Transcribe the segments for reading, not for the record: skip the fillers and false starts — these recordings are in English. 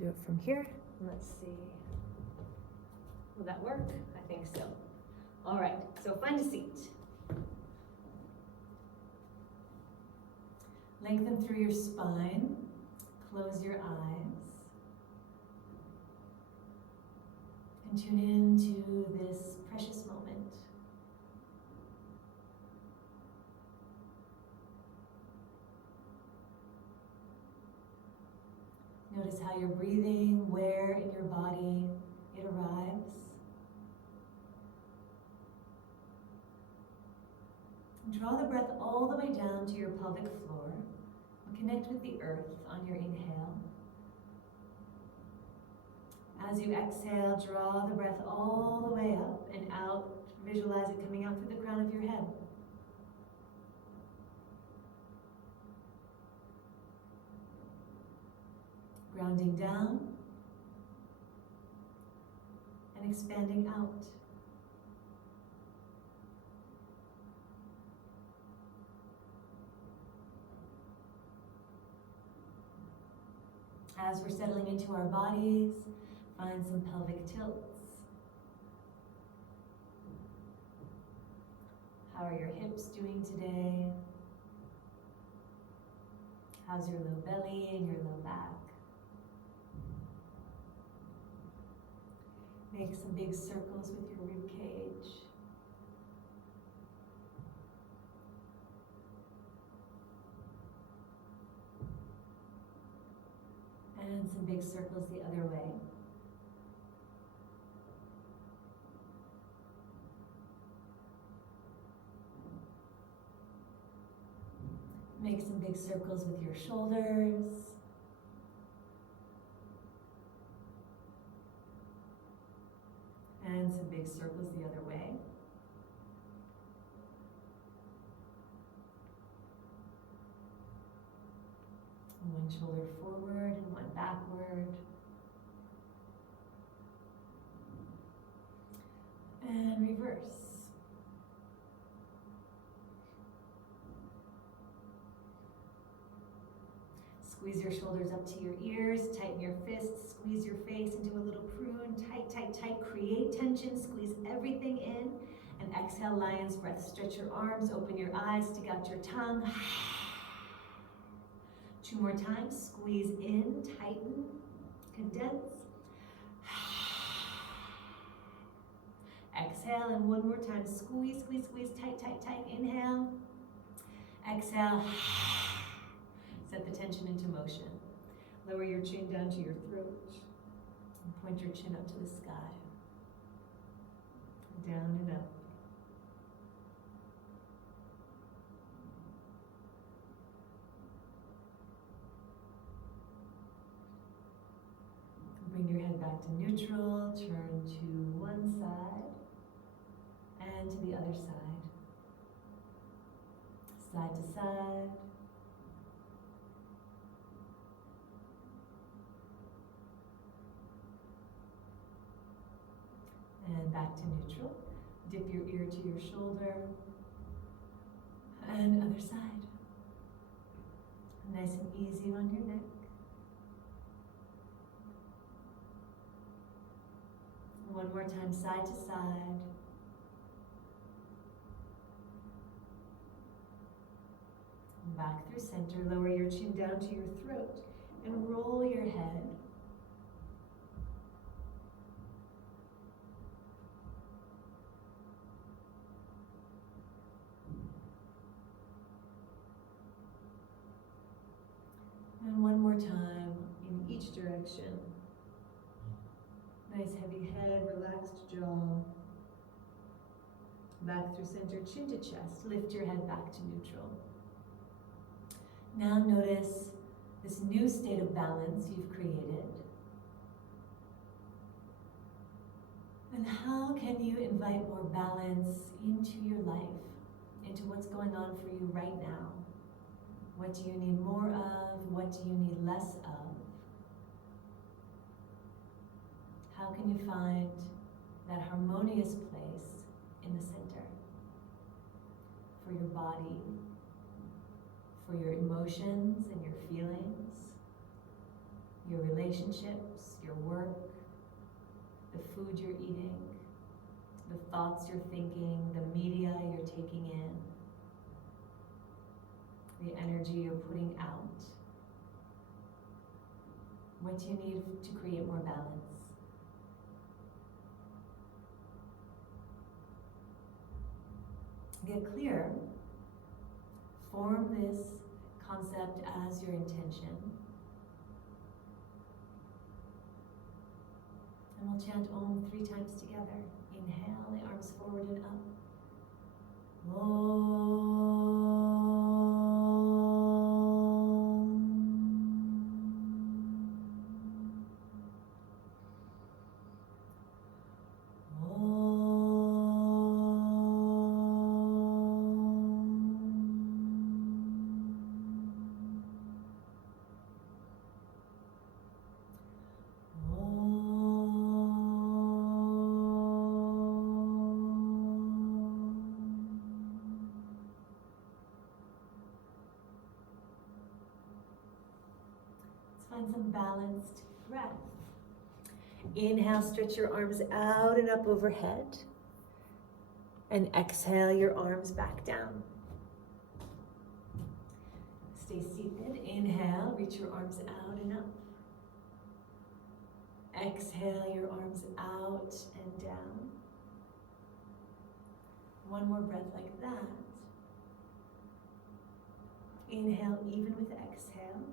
Do it from here. Let's see. Will that work? I think so. All right, so find a seat. Lengthen through your spine. Close your eyes. And tune into this precious moment. Notice how you're breathing, where in your body it arrives. And draw the breath all the way down to your pelvic floor and connect with the earth on your inhale. As you exhale, draw the breath all the way up and out. Visualize it coming out through the crown of your head. Grounding down and expanding out. As we're settling into our bodies, find some pelvic tilts. How are your hips doing today? How's your low belly and your low back? Make some big circles with your rib cage. And some big circles the other way. Make some big circles with your shoulders. And some big circles the other way. One shoulder forward and one backward. And reverse. Squeeze your shoulders up to your ears, tighten your fists, squeeze your face into a little prune, tight, tight, tight, create tension, squeeze everything in, and exhale, lion's breath. Stretch your arms, open your eyes, stick out your tongue. 2 more times, squeeze in, tighten, condense. Exhale, and 1 more time, squeeze, squeeze, squeeze, tight, tight, tight, inhale. Exhale. Set the tension into motion. Lower your chin down to your throat. And point your chin up to the sky. Down and up. Bring your head back to neutral. Turn to one side and to the other side. Side to side. And back to neutral. Dip your ear to your shoulder. And other side. Nice and easy on your neck. One more time, side to side. Back through center. Lower your chin down to your throat and roll your head. And one more time in each direction. Nice heavy head, relaxed jaw. Back through center, chin to chest. Lift your head back to neutral. Now notice this new state of balance you've created. And how can you invite more balance into your life, into what's going on for you right now? What do you need more of? What do you need less of? How can you find that harmonious place in the center for your body, for your emotions and your feelings, your relationships, your work, the food you're eating, the thoughts you're thinking, the media you're taking in, the energy you're putting out. What do you need to create more balance? Get clear. Form this concept as your intention. And we'll chant Om 3 times together. Inhale, the arms forward and up. Om. Find some balanced breath. Inhale, stretch your arms out and up overhead. And exhale your arms back down. Stay seated. Inhale, reach your arms out and up. Exhale your arms out and down. One more breath like that. Inhale, even with exhale.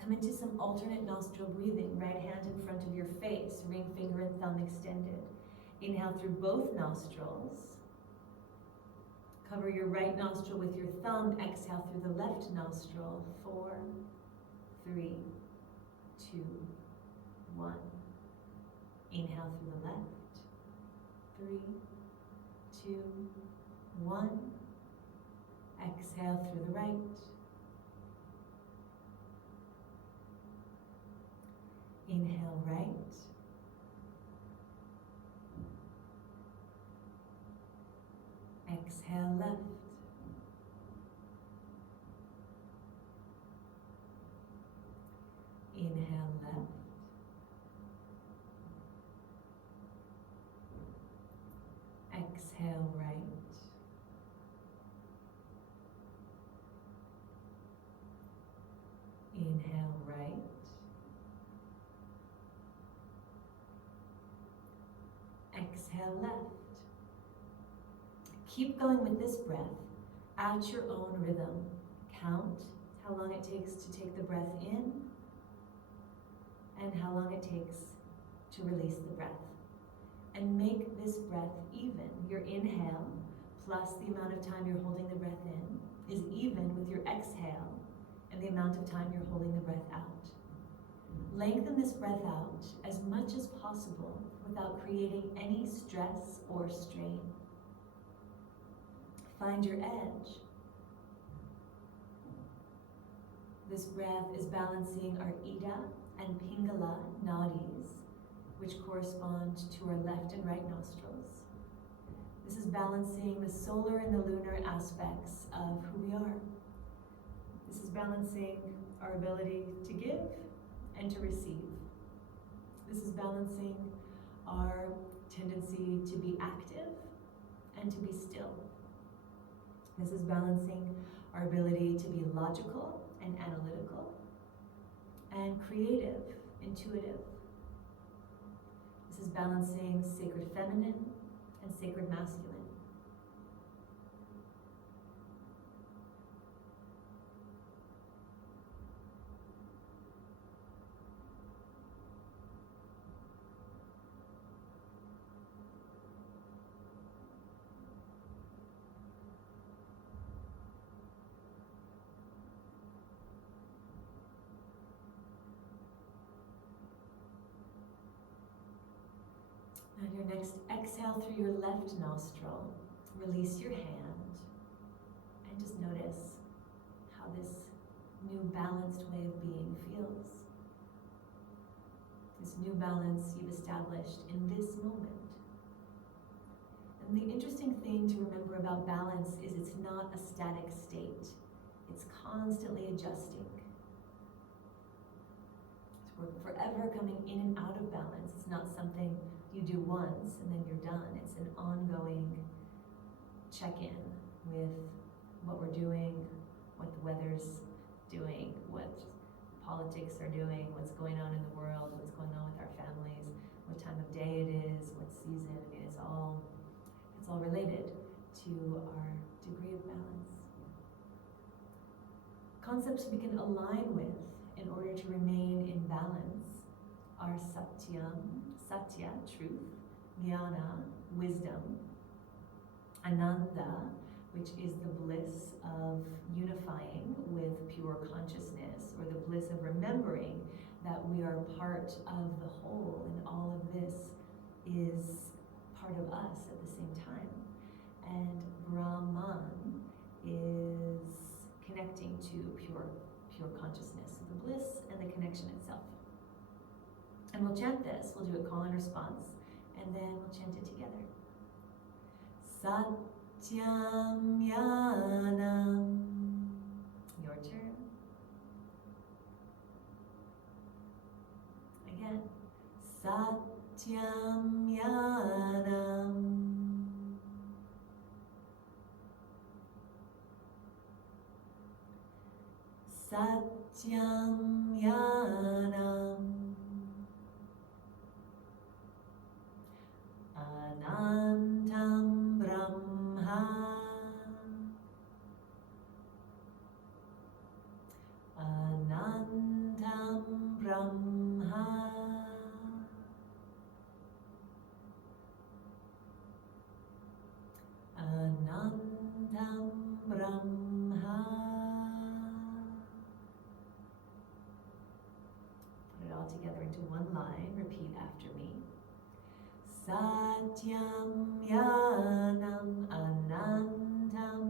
Come into some alternate nostril breathing. Right hand in front of your face, ring finger and thumb extended. Inhale through both nostrils. Cover your right nostril with your thumb. Exhale through the left nostril. 4, 3, 2, 1. Inhale through the left. 3, 2, 1. Exhale through the right. Inhale right. Exhale left. Inhale left. Exhale right. Inhale right. Exhale left. Keep going with this breath at your own rhythm. Count how long it takes to take the breath in and how long it takes to release the breath. And make this breath even. Your inhale plus the amount of time you're holding the breath in is even with your exhale and the amount of time you're holding the breath out. Lengthen this breath out as much as possible without creating any stress or strain. Find your edge. This breath is balancing our Ida and Pingala nadis, which correspond to our left and right nostrils. This is balancing the solar and the lunar aspects of who we are. This is balancing our ability to give and to receive. This is balancing our tendency to be active and to be still. This is balancing our ability to be logical and analytical and creative, intuitive. This is balancing sacred feminine and sacred masculine. On your next exhale through your left nostril, release your hand and just notice how this new balanced way of being feels. This new balance you've established in this moment. And the interesting thing to remember about balance is it's not a static state. It's constantly adjusting. We're forever coming in and out of balance. It's not something you do once and then you're done. It's an ongoing check-in with what we're doing, what the weather's doing, what politics are doing, what's going on in the world, what's going on with our families, what time of day it is, what season. I mean, it's all related to our degree of balance. Concepts we can align with in order to remain in balance are satyam, satya, truth, jnana, wisdom, ananda, which is the bliss of unifying with pure consciousness, or the bliss of remembering that we are part of the whole and all of this is part of us at the same time. And Brahman is connecting to pure consciousness, the bliss and the connection itself. And we'll chant this. We'll do a call and response, and then we'll chant it together. Satyam Yanam. Your turn. Again. Satyam Yanam. Satyam Yanam. Anantam Brahma. Anantam Brahma. Anantam Brahma. Put it all together into one line. Repeat after me. Satyam Yanam Anantam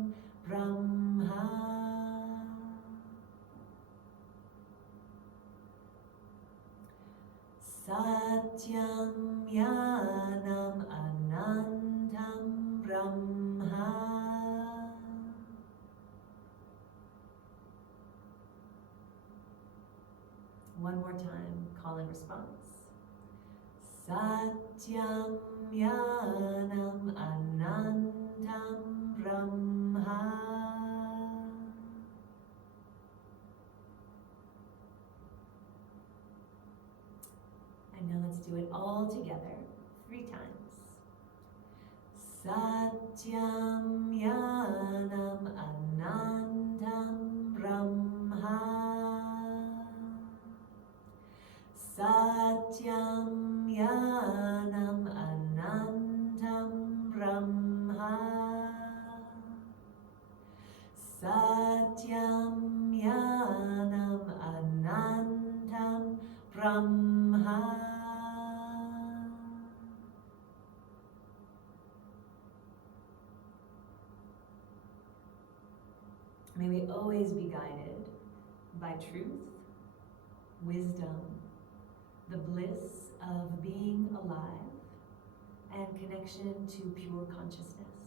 Brahma. Satyam Yanam Anantam Brahma. One more time, call and response. Satyam Yanam Anantam Brahma. And now let's do it all together 3 times. Satyam Yanam Anantam Brahma. Satyam Yanam Anantam Brahma. Satyam Yanam Anantam Brahma. May we always be guided by truth, wisdom, the bliss of being alive, and connection to pure consciousness.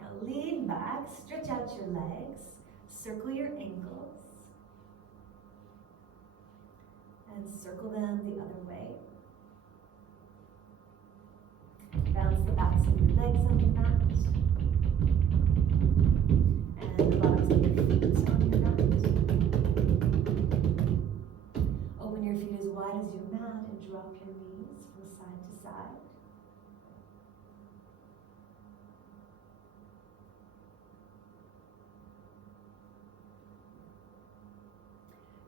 Now lean back, stretch out your legs, circle your ankles, and circle them the other way. Bounce the backs of your legs on the mat, and the bottoms of your feet on your mat. Open your feet as wide as your mat and drop your knees from side to side.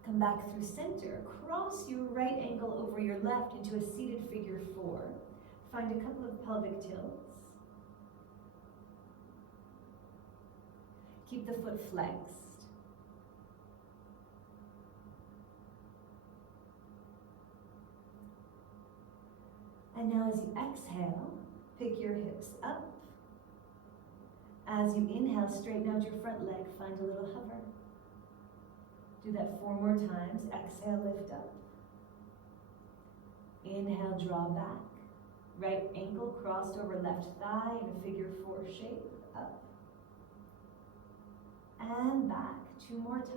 Come back through center. Cross your right ankle over your left into a seated figure 4. Find a couple of pelvic tilts. Keep the foot flexed. And now as you exhale, pick your hips up. As you inhale, straighten out your front leg, find a little hover. Do that 4 more times. Exhale, lift up. Inhale, draw back. Right ankle crossed over left thigh in a figure 4 shape, up. and back. 2 more times.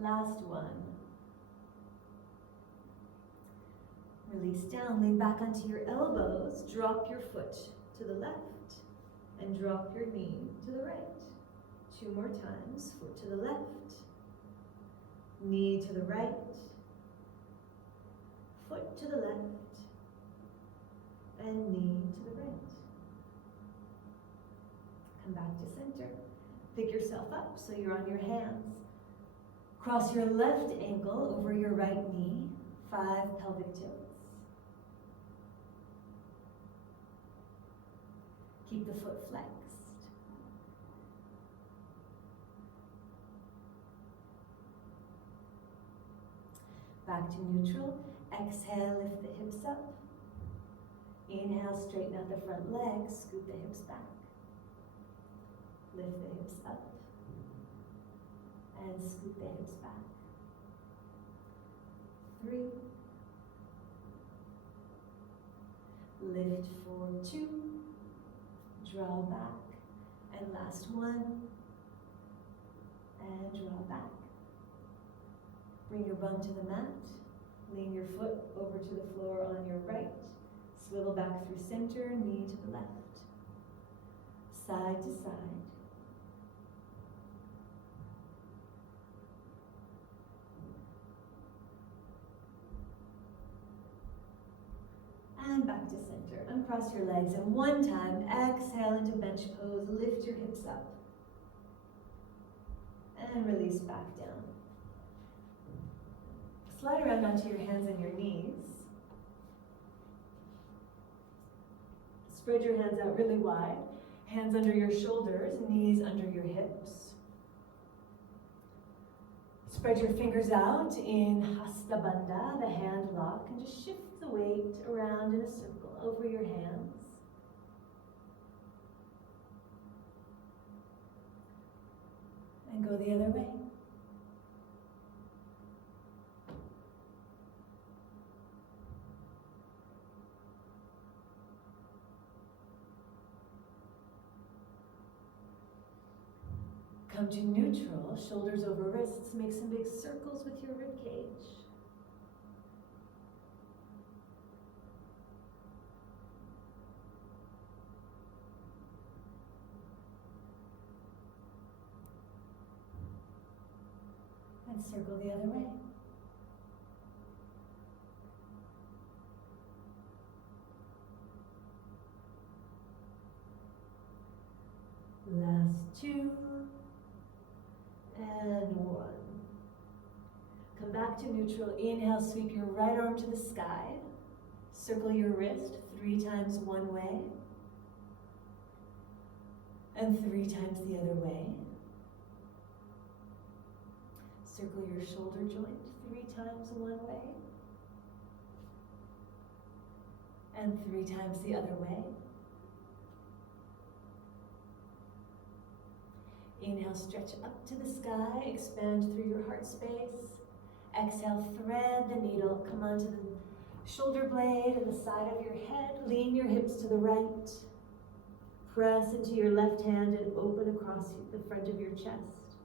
Last one. Release down, lean back onto your elbows, drop your foot to the left, and drop your knee to the right. 2 more times, foot to the left, knee to the right, foot to the left, and knee to the right. Come back to center. Pick yourself up so you're on your hands. Cross your left ankle over your right knee, 5 pelvic tilts. Keep the foot flexed. Back to neutral. Exhale, lift the hips up. Inhale, straighten out the front legs, scoot the hips back. Lift the hips up. And scoot the hips back. 3. Lift for 2. Draw back. And last one. And draw back. Bring your bum to the mat. Lean your foot over to the floor on your right. Swivel back through center, knee to the left. Side to side. And back to center. Uncross your legs, and one time, exhale into bench pose. Lift your hips up. And release back down. Slide around onto your hands and your knees. Spread your hands out really wide. Hands under your shoulders, knees under your hips. Spread your fingers out in Hasta Bandha, the hand lock, and just shift the weight around in a circle over your hands. And go the other way. Come to neutral, shoulders over wrists. Make some big circles with your rib cage. And circle the other way. Last 2. And 1. Come back to neutral. Inhale, sweep your right arm to the sky. Circle your wrist 3 times one way. And 3 times the other way. Circle your shoulder joint 3 times one way. And 3 times the other way. Inhale, stretch up to the sky, expand through your heart space. Exhale, thread the needle, come onto the shoulder blade and the side of your head. Lean your hips to the right. Press into your left hand and open across the front of your chest.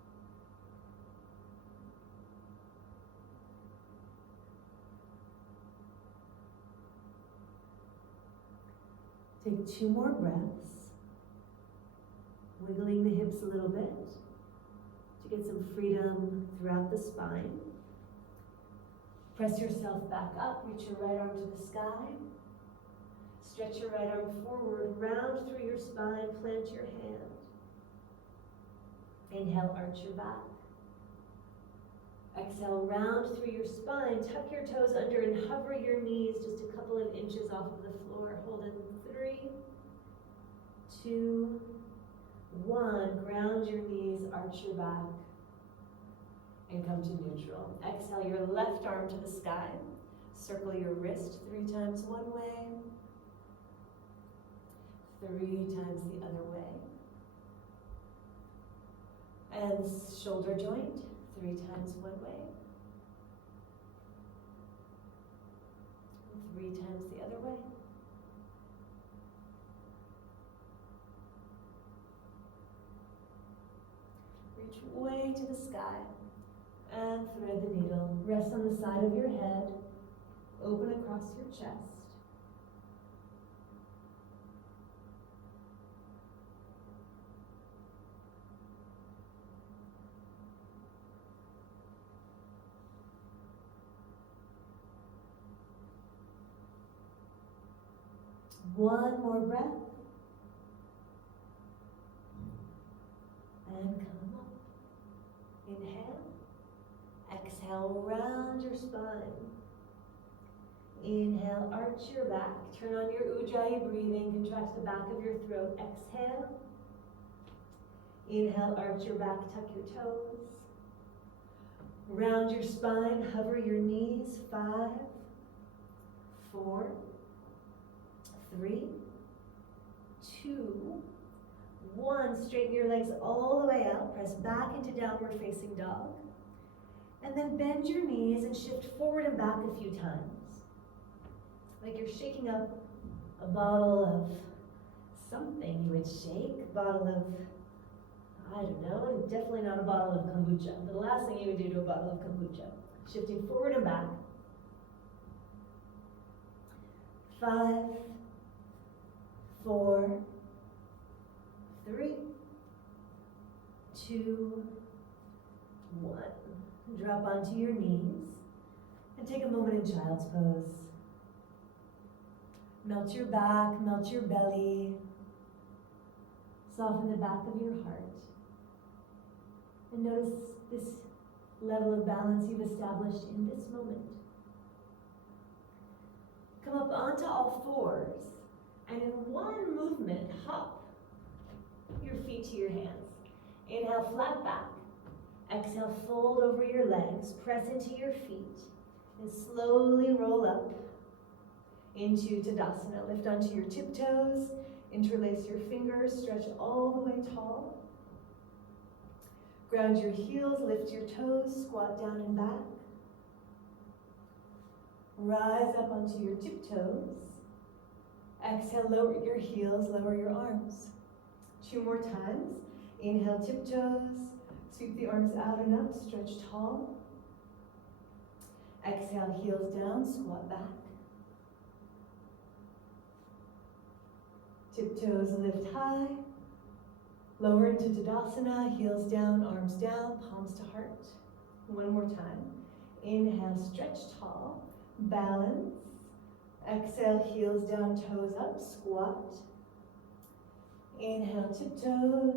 Take 2 more breaths. Wiggling the hips a little bit to get some freedom throughout the spine. Press yourself back up, reach your right arm to the sky. Stretch your right arm forward, round through your spine, plant your hand. Inhale, arch your back. Exhale, round through your spine, tuck your toes under and hover your knees just a couple of inches off of the floor. Hold in 3, 2, 1, ground your knees, arch your back, and come to neutral. Exhale your left arm to the sky. Circle your wrist 3 times one way, 3 times the other way. And shoulder joint 3 times one way, 3 times the other way. Reach way to the sky and thread the needle. Rest on the side of your head. Open across your chest. One more breath. And come up. Inhale. Exhale, round your spine. Inhale, arch your back. Turn on your Ujjayi breathing. Contract the back of your throat. Exhale. Inhale, arch your back, tuck your toes. Round your spine, hover your knees. 5, 4, 3, 2, 1. Straighten your legs all the way out. Press back into downward facing dog. And then bend your knees and shift forward and back a few times. Like you're shaking up a bottle of something you would shake. A bottle of, I don't know, definitely not a bottle of kombucha. The last thing you would do to a bottle of kombucha. Shifting forward and back. 5, 4, 3, 2, 1. Drop onto your knees and take a moment in child's pose. Melt your back, melt your belly. Soften the back of your heart. And notice this level of balance you've established in this moment. Come up onto all fours, and in one movement, hop your feet to your hands. Inhale, flat back. Exhale, fold over your legs, press into your feet, and slowly roll up into Tadasana. Lift onto your tiptoes, interlace your fingers, stretch all the way tall. Ground your heels, lift your toes, squat down and back. Rise up onto your tiptoes. Exhale, lower your heels, lower your arms. 2 more times. Inhale, tiptoes. Sweep the arms out and up, stretch tall. Exhale, heels down, squat back. Tiptoes lift high. Lower into Tadasana, heels down, arms down, palms to heart. 1 more time. Inhale, stretch tall, balance. Exhale, heels down, toes up, squat. Inhale, tiptoes.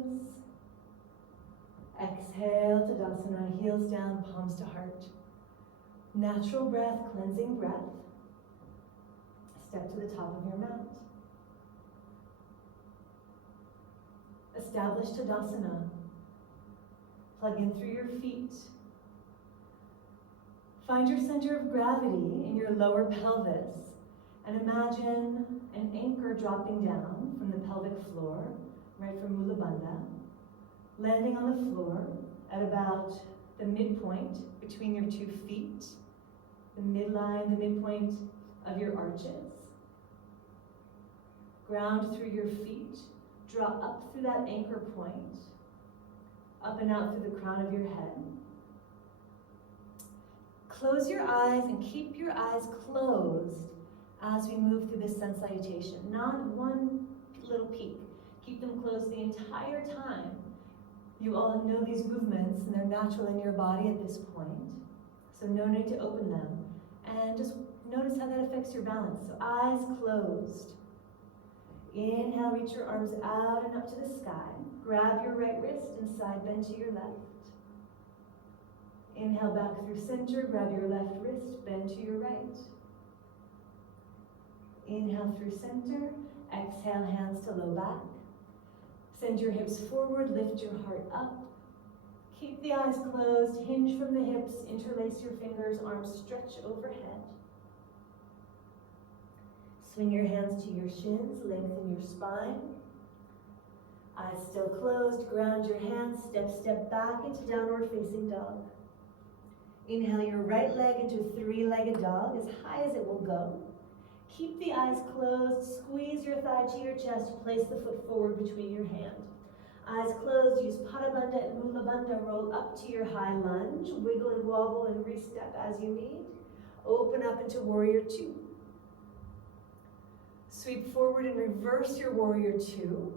Exhale, Tadasana, heels down, palms to heart. Natural breath, cleansing breath. Step to the top of your mat. Establish Tadasana. Plug in through your feet. Find your center of gravity in your lower pelvis and imagine an anchor dropping down from the pelvic floor, right from Mula Bandha, landing on the floor at about the midpoint between your 2 feet, the midline, the midpoint of your arches. Ground through your feet. Draw up through that anchor point, up and out through the crown of your head. Close your eyes and keep your eyes closed as we move through this sun salutation. Not one little peek. Keep them closed the entire time. You all know these movements and they're natural in your body at this point. So no need to open them. And just notice how that affects your balance. So eyes closed. Inhale, reach your arms out and up to the sky. Grab your right wrist and side bend to your left. Inhale back through center, grab your left wrist, bend to your right. Inhale through center, exhale, hands to low back. Send your hips forward, lift your heart up. Keep the eyes closed, hinge from the hips, interlace your fingers, arms stretch overhead. Swing your hands to your shins, lengthen your spine. Eyes still closed, ground your hands, step back into downward facing dog. Inhale your right leg into a 3-legged dog, as high as it will go. Keep the eyes closed, squeeze your thigh to your chest, place the foot forward between your hand. Eyes closed, use Pada Bandha and Mula Bandha. Roll up to your high lunge. Wiggle and wobble and re-step as you need. Open up into Warrior Two. Sweep forward and reverse your Warrior Two.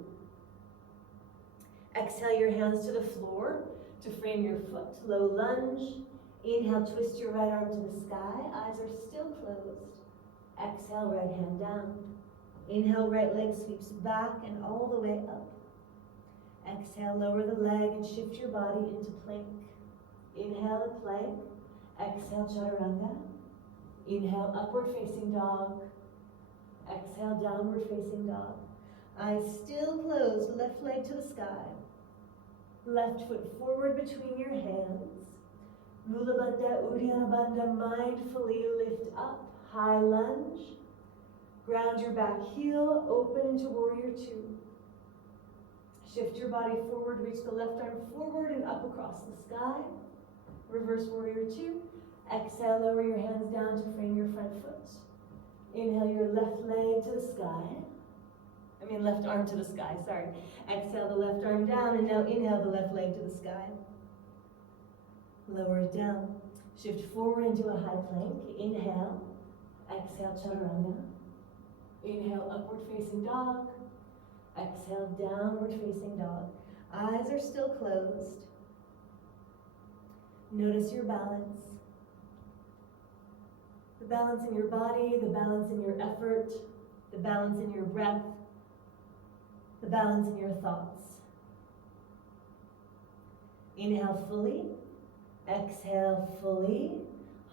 Exhale your hands to the floor to frame your foot. Low lunge. Inhale, twist your right arm to the sky. Eyes are still closed. Exhale, right hand down. Inhale, right leg sweeps back and all the way up. Exhale, lower the leg and shift your body into plank. Inhale, plank. Exhale, chaturanga. Inhale, upward facing dog. Exhale, downward facing dog. Eyes still closed, left leg to the sky. Left foot forward between your hands. Mula Bandha, Uddiyana Bandha, mindfully lift up, high lunge. Ground your back heel, open into Warrior Two. Shift your body forward, reach the left arm forward and up across the sky. Reverse Warrior Two. Exhale, lower your hands down to frame your front foot. Inhale your left leg to the sky. Left arm to the sky, sorry. Exhale the left arm down, and now inhale the left leg to the sky. Lower it down. Shift forward into a high plank. Inhale. Exhale, chaturanga. Inhale, upward facing dog. Exhale, downward facing dog. Eyes are still closed. Notice your balance. The balance in your body, the balance in your effort, the balance in your breath, the balance in your thoughts. Inhale fully. Exhale fully.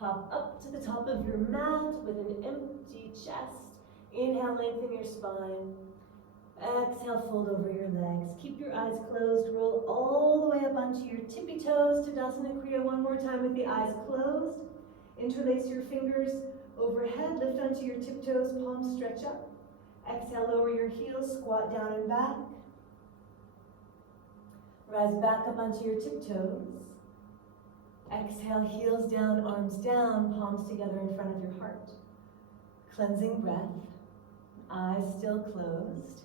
Hop up to the top of your mat with an empty chest. Inhale, lengthen your spine. Exhale, fold over your legs. Keep your eyes closed. Roll all the way up onto your tippy toes. Tadasana Kriya one more time with the eyes closed. Interlace your fingers overhead. Lift onto your tiptoes. Palms stretch up. Exhale, lower your heels. Squat down and back. Rise back up onto your tiptoes. Exhale, heels down, arms down, palms together in front of your heart. Cleansing breath. Eyes still closed.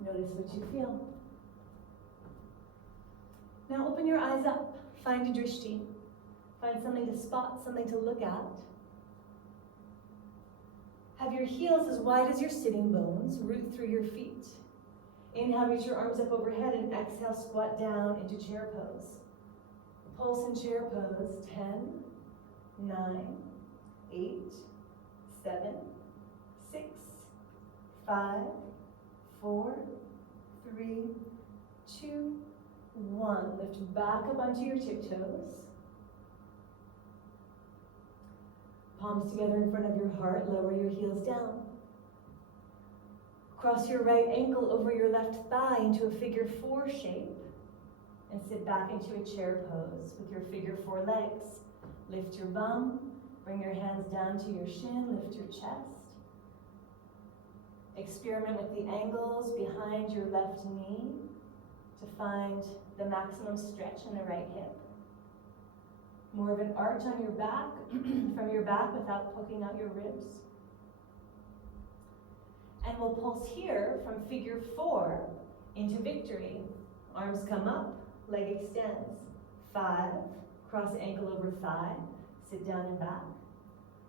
Notice what you feel. Now open your eyes up. Find a drishti. Find something to spot, something to look at. Have your heels as wide as your sitting bones. Root through your feet. Inhale, reach your arms up overhead, and exhale, squat down into chair pose. Pulse in chair pose. 10, 9, 8, 7, 6, 5, 4, 3, 2, 1. Lift back up onto your tiptoes. Palms together in front of your heart. Lower your heels down. Cross your right ankle over your left thigh into a figure 4 shape and sit back into a chair pose with your figure 4 legs. Lift your bum, bring your hands down to your shin, lift your chest. Experiment with the angles behind your left knee to find the maximum stretch in the right hip. More of an arch on your back, from your back without poking out your ribs. And we'll pulse here from figure 4 into victory. Arms come up, leg extends. 5, cross ankle over thigh, sit down and back.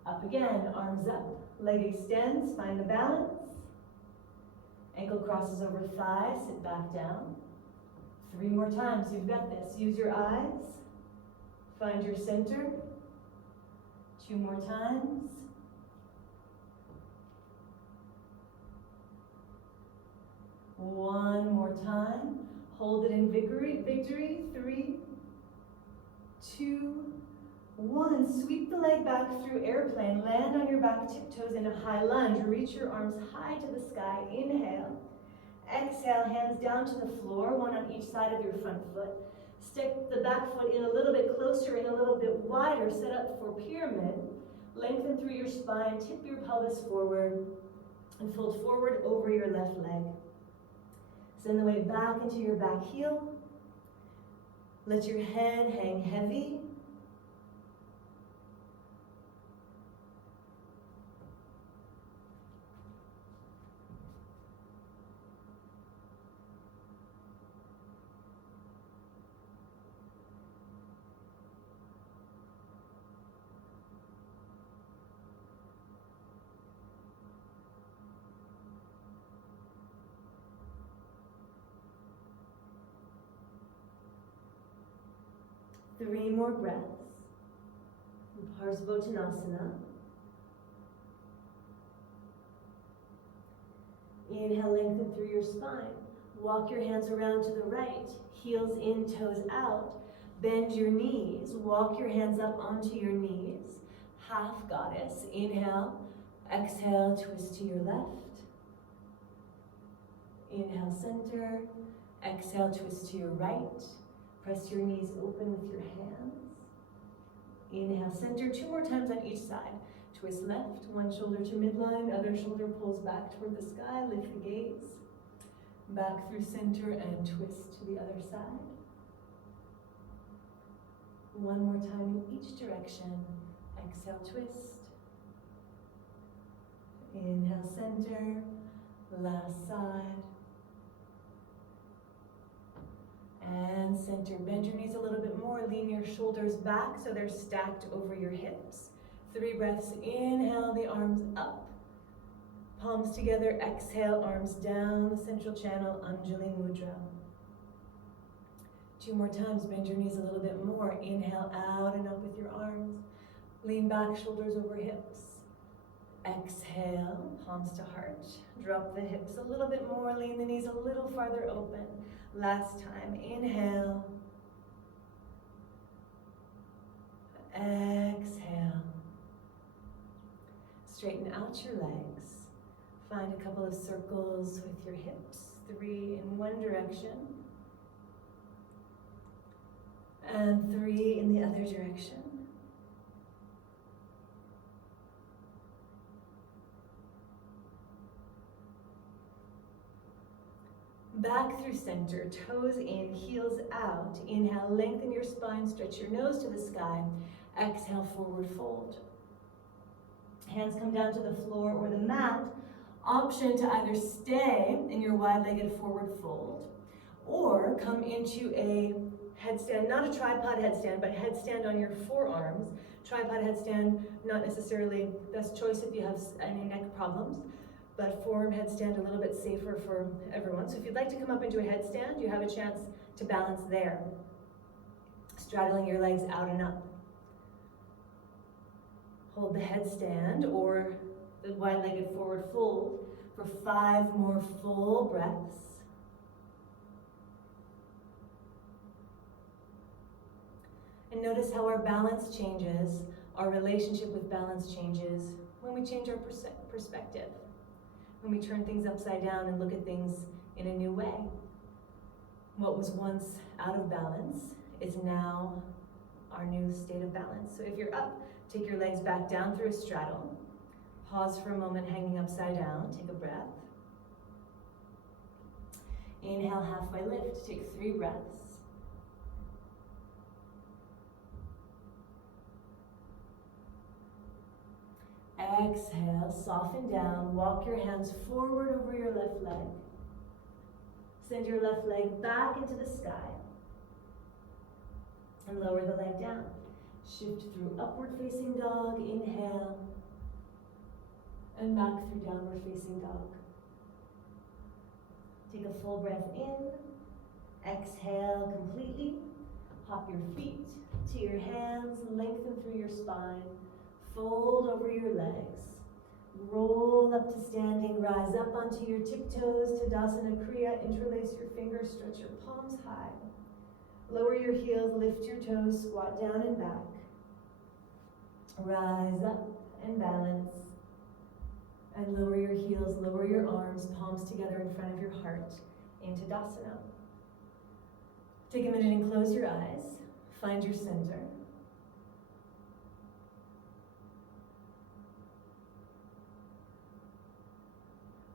Up again, arms up, leg extends, find the balance. Ankle crosses over thigh, sit back down. 3 more times, you've got this. Use your eyes, find your center. 2 more times. One more time. Hold it in victory. 3, 2, 1. Sweep the leg back through airplane. Land on your back tiptoes in a high lunge. Reach your arms high to the sky. Inhale. Exhale, hands down to the floor, one on each side of your front foot. Stick the back foot in a little bit closer and a little bit wider. Set up for pyramid. Lengthen through your spine. Tip your pelvis forward and fold forward over your left leg. Send the weight back into your back heel. Let your head hang heavy. 3 more breaths. Botanasana. Inhale, lengthen through your spine. Walk your hands around to the right. Heels in, toes out. Bend your knees. Walk your hands up onto your knees. Half goddess. Inhale. Exhale, twist to your left. Inhale, center. Exhale, twist to your right. Press your knees open with your hands. Inhale, center. 2 more times on each side. Twist left, one shoulder to midline, other shoulder pulls back toward the sky. Lift the gaze. Back through center and twist to the other side. 1 more time in each direction. Exhale, twist. Inhale, center. Last side. And center. Bend your knees a little bit more. Lean your shoulders back so they're stacked over your hips. 3 breaths. Inhale, the arms up. Palms together. Exhale, arms down the central channel. Anjali Mudra. 2 more times. Bend your knees a little bit more. Inhale, out and up with your arms. Lean back, shoulders over hips. Exhale, palms to heart. Drop the hips a little bit more. Lean the knees a little farther open. Last time. Inhale. Exhale. Straighten out your legs. Find a couple of circles with your hips. 3 in one direction. And 3 in the other direction. Back through center, toes in, heels out. Inhale, lengthen your spine, stretch your nose to the sky. Exhale, forward fold. Hands come down to the floor or the mat. Option to either stay in your wide-legged forward fold or come into a headstand, not a tripod headstand, but headstand on your forearms. Tripod headstand, not necessarily best choice if you have any neck problems, but forearm headstand a little bit safer for everyone. So if you'd like to come up into a headstand, you have a chance to balance there, straddling your legs out and up. Hold the headstand or the wide-legged forward fold for 5 more full breaths. And notice how our balance changes, our relationship with balance changes when we change our perspective, when we turn things upside down and look at things in a new way. What was once out of balance is now our new state of balance. So if you're up, take your legs back down through a straddle. Pause for a moment, hanging upside down. Take a breath. Inhale, halfway lift. Take 3 breaths. Exhale, soften down. Walk your hands forward over your left leg. Send your left leg back into the sky. And lower the leg down. Shift through upward facing dog. Inhale. And back through downward facing dog. Take a full breath in. Exhale completely. Hop your feet to your hands. Lengthen through your spine. Fold over your legs. Roll up to standing. Rise up onto your tiptoes. Tadasana Kriya. Interlace your fingers. Stretch your palms high. Lower your heels. Lift your toes. Squat down and back. Rise up and balance. And lower your heels. Lower your arms. Palms together in front of your heart. Into Tadasana. Take a minute and close your eyes. Find your center.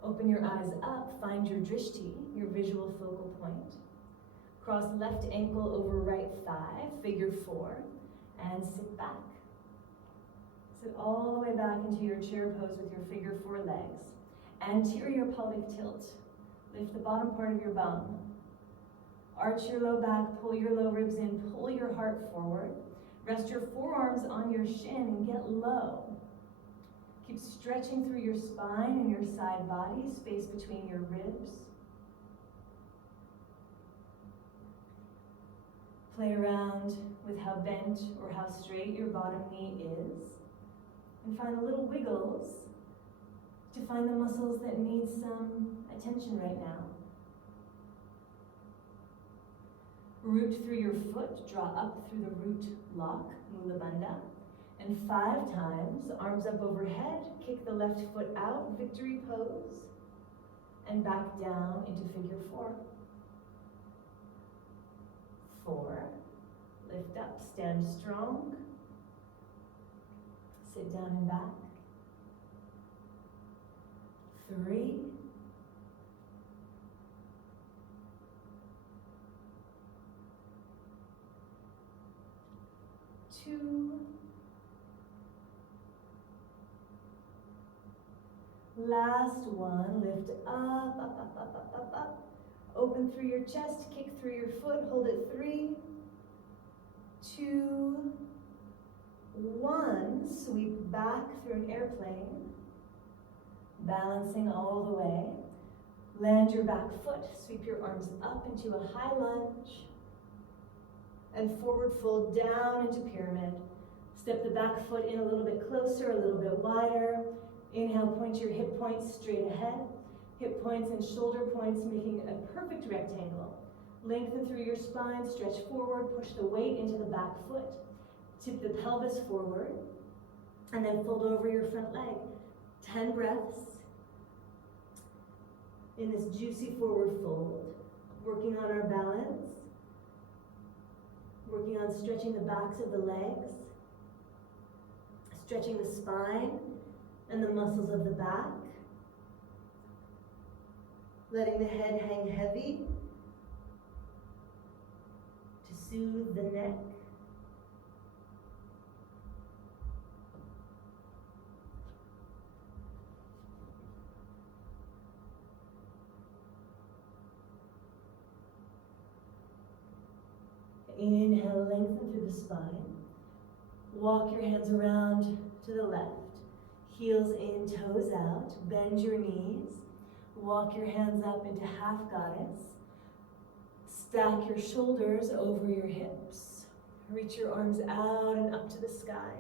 Open your eyes up, find your drishti, your visual focal point. Cross left ankle over right thigh, figure 4, and sit back. Sit all the way back into your chair pose with your figure 4 legs. Anterior pelvic tilt. Lift the bottom part of your bum. Arch your low back, pull your low ribs in, pull your heart forward. Rest your forearms on your shin and get low. Keep stretching through your spine and your side body, space between your ribs. Play around with how bent or how straight your bottom knee is. And find the little wiggles to find the muscles that need some attention right now. Root through your foot, draw up through the root lock, Mula Bandha. And 5 times, arms up overhead, kick the left foot out, victory pose. And back down into figure 4. 4, lift up, stand strong. Sit down and back. 3. 2. Last one, lift up, up, up, up, up, up, up. Open through your chest, kick through your foot, hold it 3, 2, 1. Sweep back through an airplane, balancing all the way. Land your back foot, sweep your arms up into a high lunge, and forward fold down into pyramid. Step the back foot in a little bit closer, a little bit wider. Inhale, point your hip points straight ahead. Hip points and shoulder points making a perfect rectangle. Lengthen through your spine, stretch forward, push the weight into the back foot. Tip the pelvis forward, and then fold over your front leg. 10 breaths in this juicy forward fold. Working on our balance. Working on stretching the backs of the legs. Stretching the spine and the muscles of the back. Letting the head hang heavy to soothe the neck. Inhale, lengthen through the spine. Walk your hands around to the left. Heels in, toes out. Bend your knees. Walk your hands up into half goddess. Stack your shoulders over your hips. Reach your arms out and up to the sky.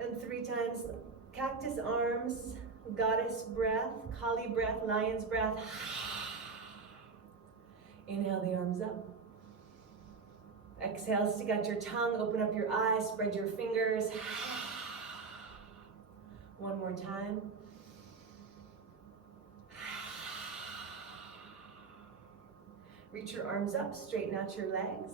And 3 times, cactus arms, goddess breath, Kali breath, lion's breath. Inhale the arms up. Exhale, stick out your tongue, open up your eyes, spread your fingers. One more time. Reach your arms up, straighten out your legs.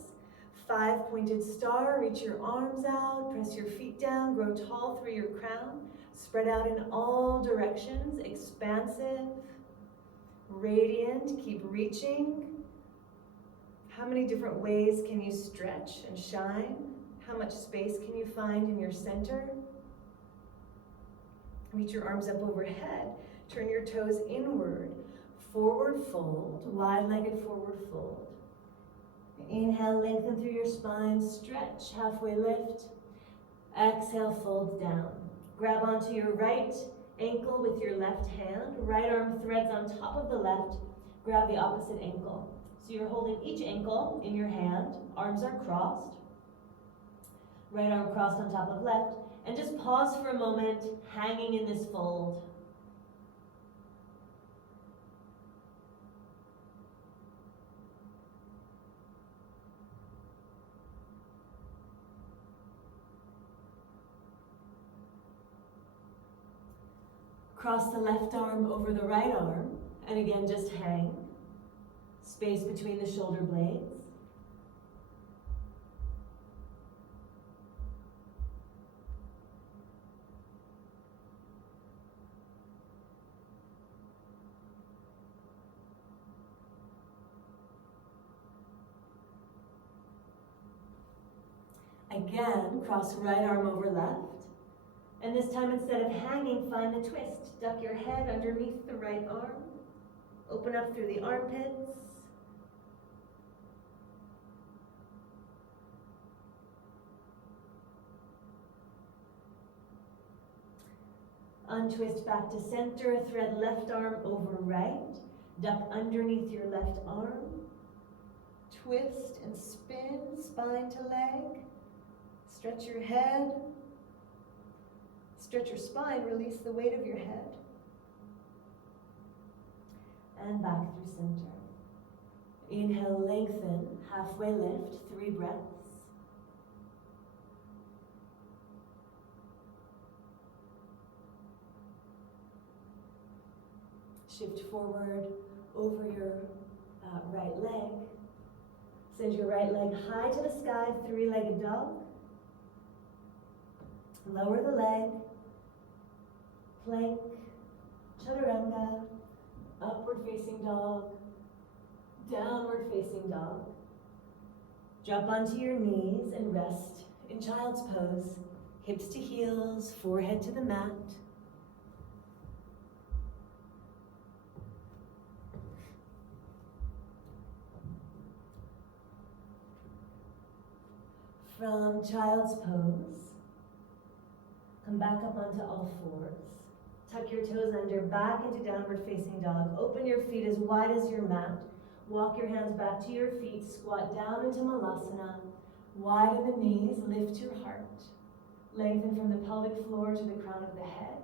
5 pointed star, reach your arms out, press your feet down, grow tall through your crown. Spread out in all directions, expansive, radiant, keep reaching. How many different ways can you stretch and shine? How much space can you find in your center? Reach your arms up overhead. Turn your toes inward. Forward fold, wide-legged forward fold. Inhale, lengthen through your spine, stretch, halfway lift. Exhale, fold down. Grab onto your right ankle with your left hand. Right arm threads on top of the left. Grab the opposite ankle. So you're holding each ankle in your hand. Arms are crossed. Right arm crossed on top of left. And just pause for a moment, hanging in this fold. Cross the left arm over the right arm, and again, just hang. Space between the shoulder blades. Again, cross right arm over left. And this time, instead of hanging, find the twist. Duck your head underneath the right arm. Open up through the armpits. Untwist back to center. Thread left arm over right. Duck underneath your left arm. twist and spin, spine to leg. Stretch your head. Stretch your spine, release the weight of your head. And back through center. Inhale, lengthen, halfway lift, 3 breaths. Shift forward over your right leg. Send your right leg high to the sky, 3-legged dog. Lower the leg. Plank, chaturanga, upward facing dog, downward facing dog. Drop onto your knees and rest in child's pose. Hips to heels, forehead to the mat. From child's pose, come back up onto all fours. Tuck your toes under, back into downward facing dog. Open your feet as wide as your mat. Walk your hands back to your feet. Squat down into Malasana. Widen the knees, lift your heart. Lengthen from the pelvic floor to the crown of the head.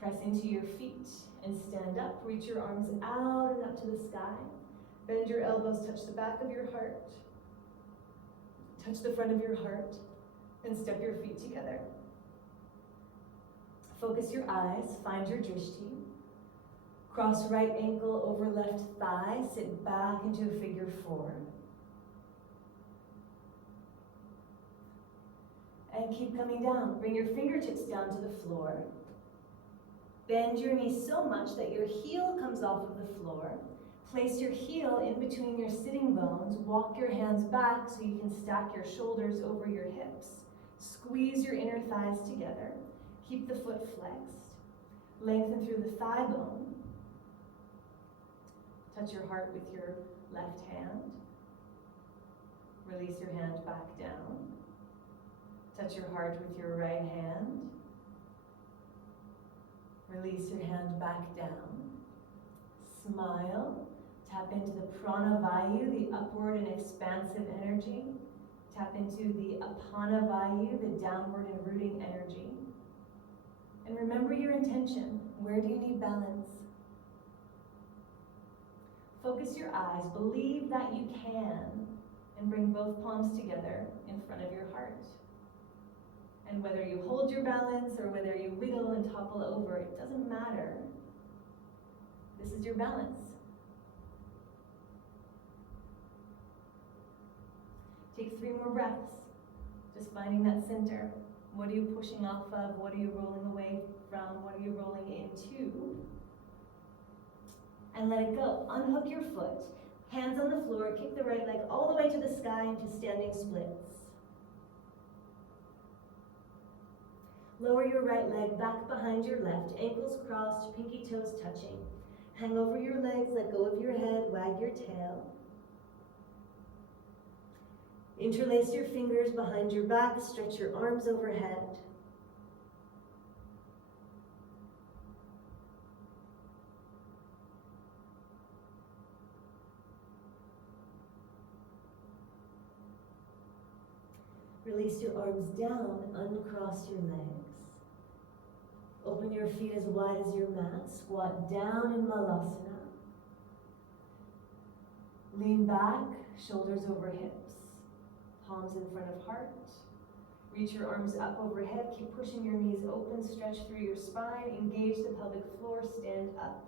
Press into your feet and stand up. Reach your arms out and up to the sky. Bend your elbows, touch the back of your heart. Touch the front of your heart and step your feet together. Focus your eyes, find your drishti. Cross right ankle over left thigh, sit back into a figure 4. And keep coming down. Bring your fingertips down to the floor. Bend your knees so much that your heel comes off of the floor. Place your heel in between your sitting bones. Walk your hands back so you can stack your shoulders over your hips. Squeeze your inner thighs together. Keep the foot flexed. Lengthen through the thigh bone. Touch your heart with your left hand. Release your hand back down. Touch your heart with your right hand. Release your hand back down. Smile. Tap into the prana vayu, the upward and expansive energy. Tap into the apana vayu, the downward and rooting energy. And remember your intention. Where do you need balance? Focus your eyes. Believe that you can. And bring both palms together in front of your heart. And whether you hold your balance or whether you wiggle and topple over, it doesn't matter. This is your balance. Take 3 more breaths. Just finding that center. What are you pushing off of? What are you rolling away from? What are you rolling into? And let it go. Unhook your foot. Hands on the floor. Kick the right leg all the way to the sky into standing splits. Lower your right leg back behind your left. Ankles crossed, pinky toes touching. Hang over your legs, let go of your head, wag your tail. Interlace your fingers behind your back, stretch your arms overhead. Release your arms down, uncross your legs. Open your feet as wide as your mat. Squat down in Malasana. Lean back, shoulders over hips. Palms in front of heart. Reach your arms up overhead. Keep pushing your knees open. Stretch through your spine. Engage the pelvic floor. Stand up.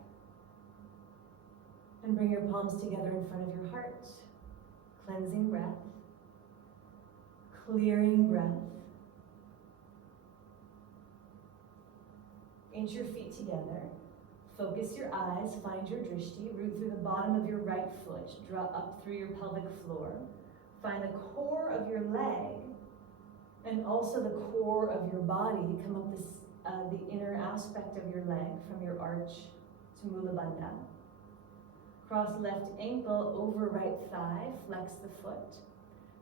And bring your palms together in front of your heart. Cleansing breath. Clearing breath. Inch your feet together. Focus your eyes. Find your drishti. Root through the bottom of your right foot. Draw up through your pelvic floor. Find the core of your leg and also the core of your body. Come up the inner aspect of your leg from your arch to Mula Bandha. Cross left ankle over right thigh. Flex the foot.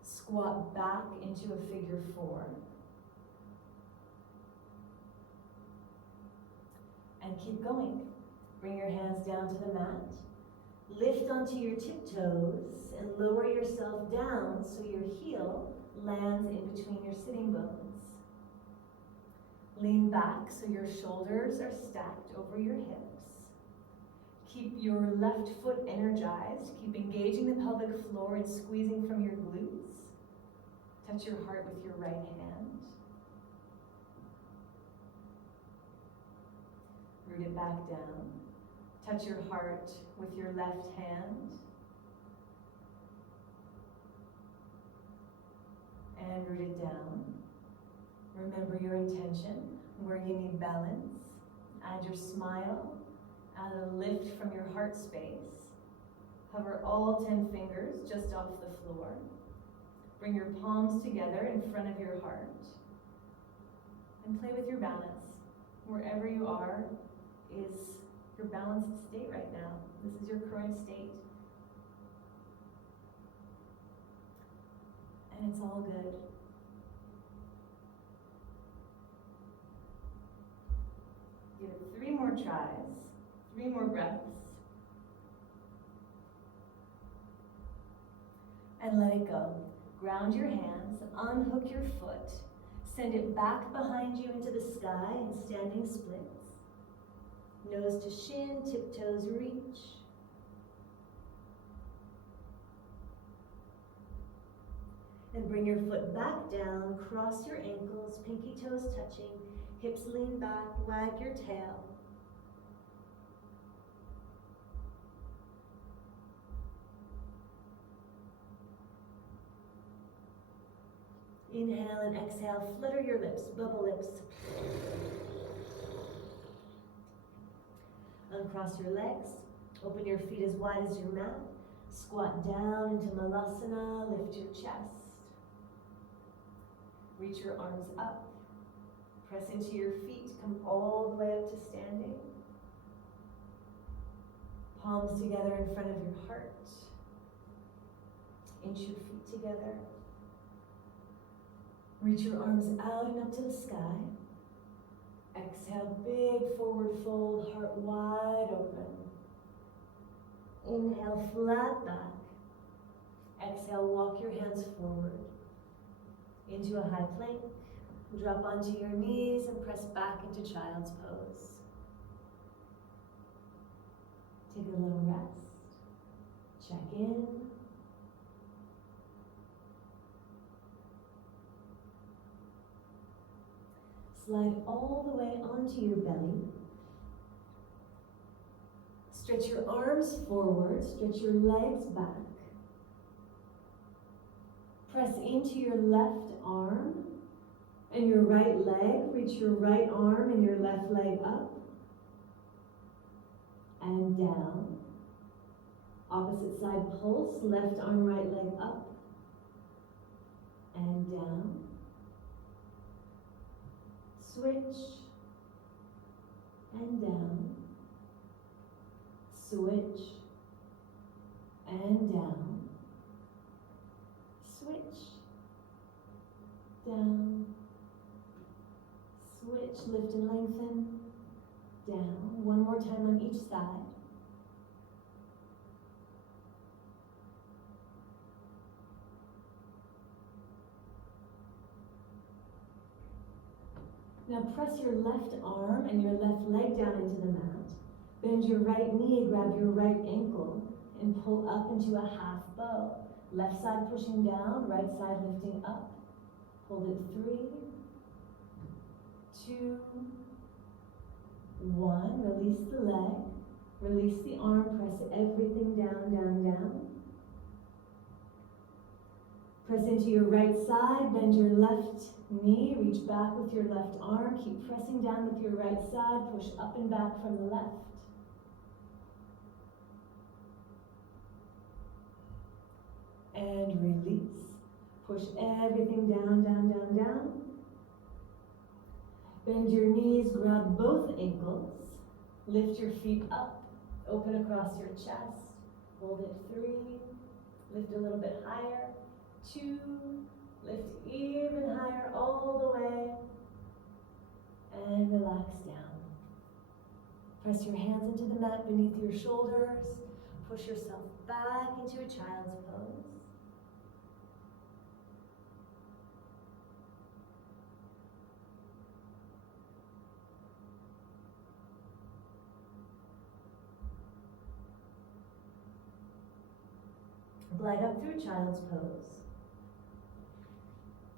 Squat back into a figure 4. And keep going. Bring your hands down to the mat. Lift onto your tiptoes and lower yourself down so your heel lands in between your sitting bones. Lean back so your shoulders are stacked over your hips. Keep your left foot energized. Keep engaging the pelvic floor and squeezing from your glutes. Touch your heart with your right hand. Root it back down. Touch your heart with your left hand. And root it down. Remember your intention, where you need balance. Add your smile. Add a lift from your heart space. Hover all 10 fingers just off the floor. Bring your palms together in front of your heart. And play with your balance. Wherever you are is your balanced state right now. This is your current state. And it's all good. Give it 3 more tries, 3 more breaths. And let it go. Ground your hands, unhook your foot, send it back behind you into the sky in standing splits. Nose to shin, tiptoes reach. And bring your foot back down, cross your ankles, pinky toes touching, hips lean back, wag your tail. Inhale and exhale, flutter your lips, bubble lips. Uncross your legs, open your feet as wide as your mat. Squat down into Malasana, lift your chest. Reach your arms up. Press into your feet, come all the way up to standing. Palms together in front of your heart. Inch your feet together. Reach your arms out and up to the sky. Exhale, big forward fold, heart wide open. Inhale, flat back. Exhale, walk your hands forward into a high plank. Drop onto your knees and press back into child's pose. Take a little rest. Check in. Slide all the way onto your belly. Stretch your arms forward, stretch your legs back. Press into your left arm and your right leg. Reach your right arm and your left leg up and down. Opposite side pulse, left arm, right leg up and down. Switch and down. Switch and down. Switch down. Switch, lift and lengthen. Down. One more time on each side. Now press your left arm and your left leg down into the mat. Bend your right knee, grab your right ankle, and pull up into a half bow. Left side pushing down, right side lifting up. Hold it 3, 2, 1. Release the leg. Release the arm. Press everything down, down, down. Press into your right side. Bend your left knee. Reach back with your left arm. Keep pressing down with your right side. Push up and back from the left. And release. Push everything down, down, down, down. Bend your knees, grab both ankles. Lift your feet up, open across your chest. Hold it 3, lift a little bit higher. 2, lift even higher all the way. And relax down. Press your hands into the mat beneath your shoulders. Push yourself back into a child's pose. Glide up through child's pose.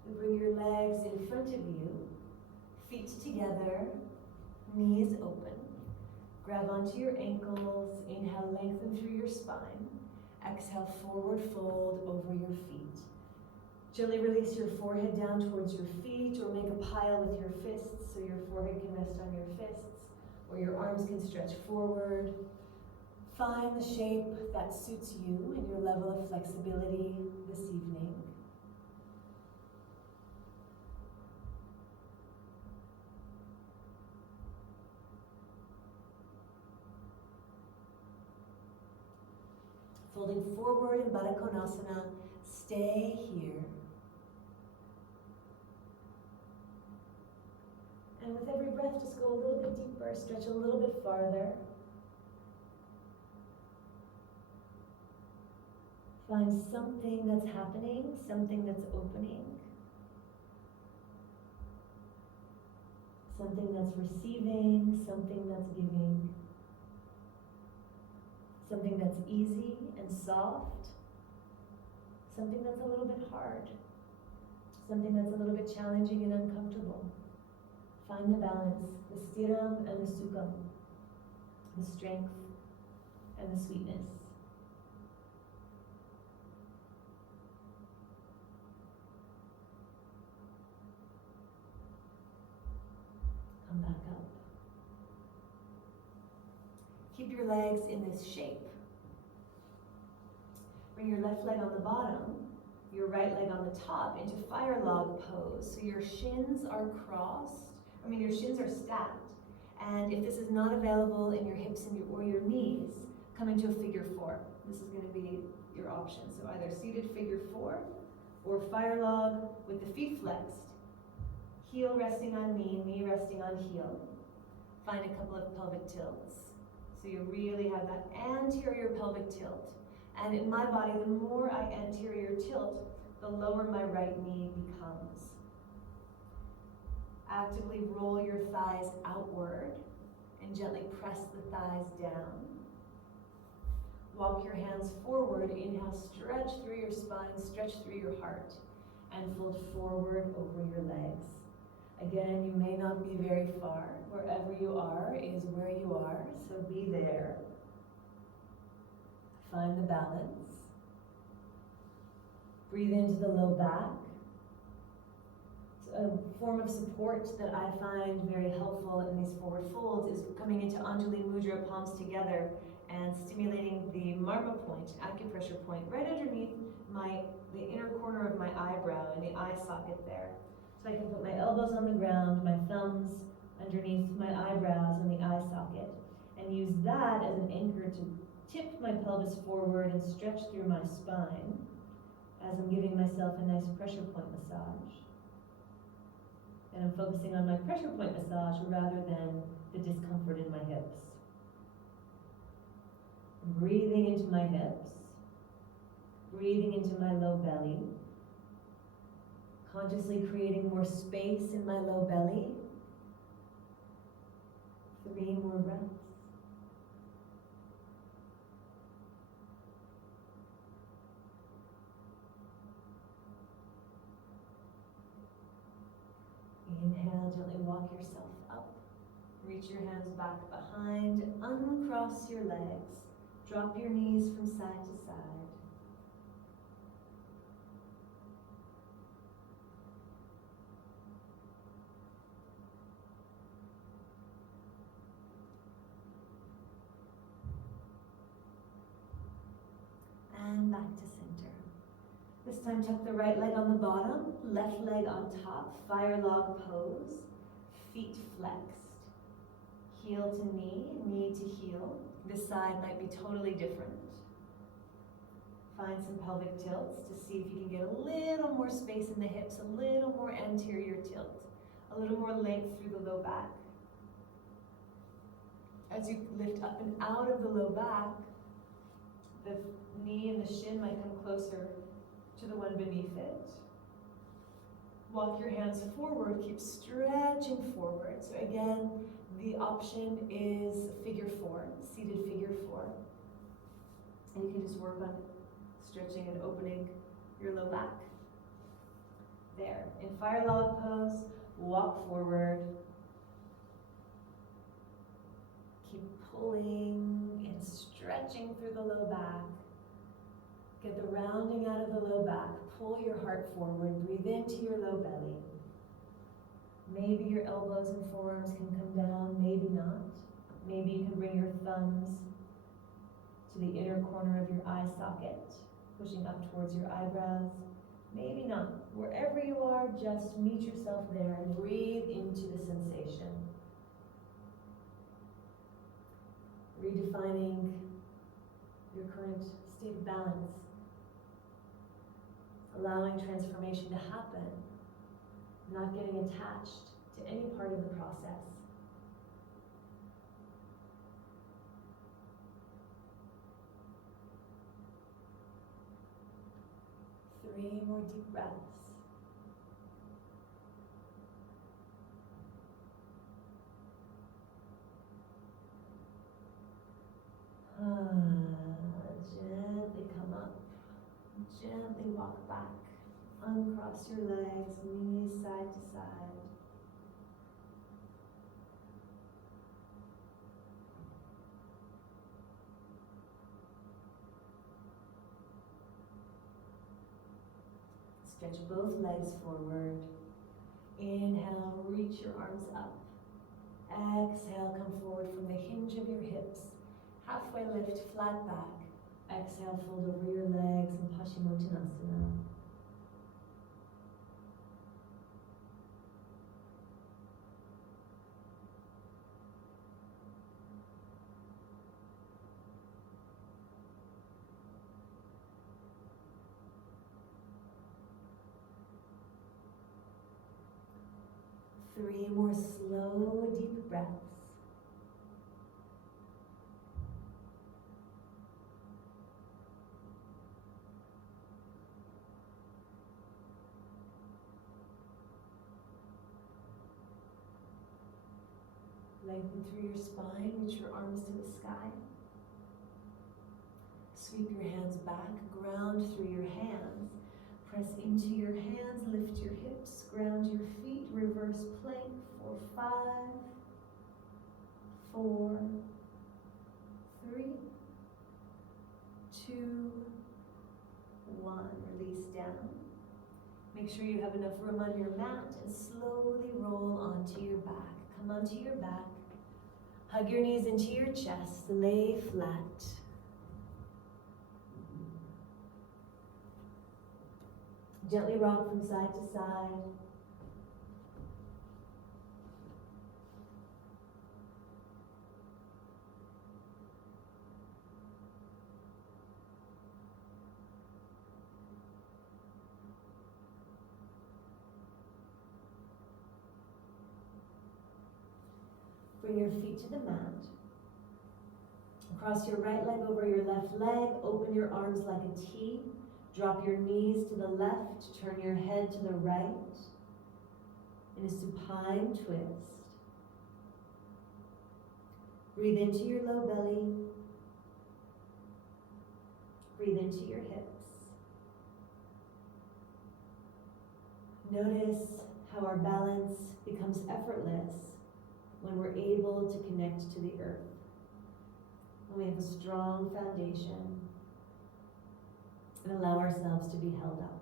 And bring your legs in front of you, feet together, knees open. Grab onto your ankles. Inhale, lengthen through your spine. Exhale, forward fold over your feet. Gently release your forehead down towards your feet, or make a pile with your fists so your forehead can rest on your fists, or your arms can stretch forward. Find the shape that suits you and your level of flexibility this evening. Folding forward in Botanasana, stay here. And with every breath, just go a little bit deeper, stretch a little bit farther. Find something that's happening, something that's opening, something that's receiving, something that's giving, something that's easy and soft, something that's a little bit hard, something that's a little bit challenging and uncomfortable. Find the balance, the stiram and the sukham, the strength and the sweetness. Come back up. Keep your legs in this shape. Bring your left leg on the bottom, your right leg on the top into fire log pose. So your shins are your shins are stacked. And if this is not available in your hips and or your knees, come into a figure four. This is going to be your option. So either seated figure four or fire log with the feet flexed. Heel resting on knee resting on heel. Find a couple of pelvic tilts. So you really have that anterior pelvic tilt. And in my body, the more I anterior tilt, the lower my right knee becomes. Actively roll your thighs outward and gently press the thighs down. Walk your hands forward. Inhale, stretch through your spine, stretch through your heart, and fold forward over your legs. Again, you may not be very far. Wherever you are is where you are, so be there. Find the balance. Breathe into the low back. A form of support that I find very helpful in these forward folds is coming into Anjali Mudra, palms together, and stimulating the marma point, acupressure point, right underneath the inner corner of my eyebrow and the eye socket there. So I can put my elbows on the ground, my thumbs underneath my eyebrows and the eye socket, and use that as an anchor to tip my pelvis forward and stretch through my spine as I'm giving myself a nice pressure point massage. And I'm focusing on my pressure point massage rather than the discomfort in my hips. Breathing into my hips, breathing into my low belly, consciously creating more space in my low belly. 3 more breaths. Inhale, gently walk yourself up. Reach your hands back behind. Uncross your legs. Drop your knees from side to side. And back to center. This time tuck the right leg on the bottom, left leg on top, fire log pose, feet flexed. Heel to knee to heel. This side might be totally different. Find some pelvic tilts to see if you can get a little more space in the hips, a little more anterior tilt, a little more length through the low back. As you lift up and out of the low back, The knee and the shin might come closer to the one beneath it. Walk your hands forward, keep stretching forward. So again, the option is figure four, seated figure four. And you can just work on stretching and opening your low back. There, in fire log pose, walk forward. Keep pulling and stretching through the low back. Get the rounding out of the low back. Pull your heart forward. Breathe into your low belly. Maybe your elbows and forearms can come down, maybe not. Maybe you can bring your thumbs to the inner corner of your eye socket, pushing up towards your eyebrows. Maybe not. Wherever you are, just meet yourself there and breathe into the sensation. Redefining your current state of balance. Allowing transformation to happen. Not getting attached to any part of the process. Three more deep breaths. Gently come up. Gently walk back. Uncross your legs, knees side to side. Stretch both legs forward. Inhale, reach your arms up. Exhale, come forward from the hinge of your hips. Halfway lift, flat back. Exhale, fold over your legs in Botanasana. Three more slow, deep breaths. Lengthen through your spine, reach your arms to the sky. Sweep your hands back, ground through your hands. Press into your hands, lift your hips, ground your feet, reverse plank for 5, 4, 3, 2, 1. Release down. Make sure you have enough room on your mat and slowly roll onto your back. Come onto your back. Hug your knees into your chest. Lay flat. Gently rock from side to side. Bring your feet to the mat. Cross your right leg over your left leg. Open your arms like a T. Drop your knees to the left, turn your head to the right in a supine twist. Breathe into your low belly. Breathe into your hips. Notice how our balance becomes effortless when we're able to connect to the earth. When we have a strong foundation. And allow ourselves to be held up.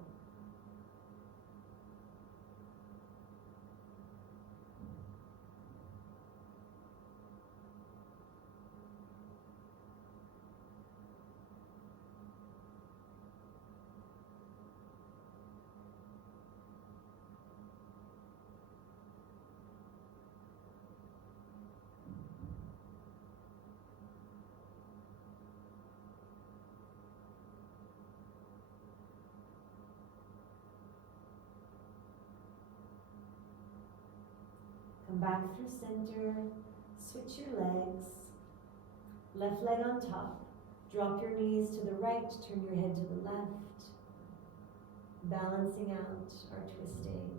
Come back through center, switch your legs, left leg on top, Drop your knees to the right, turn your head to the left, balancing out our twisting.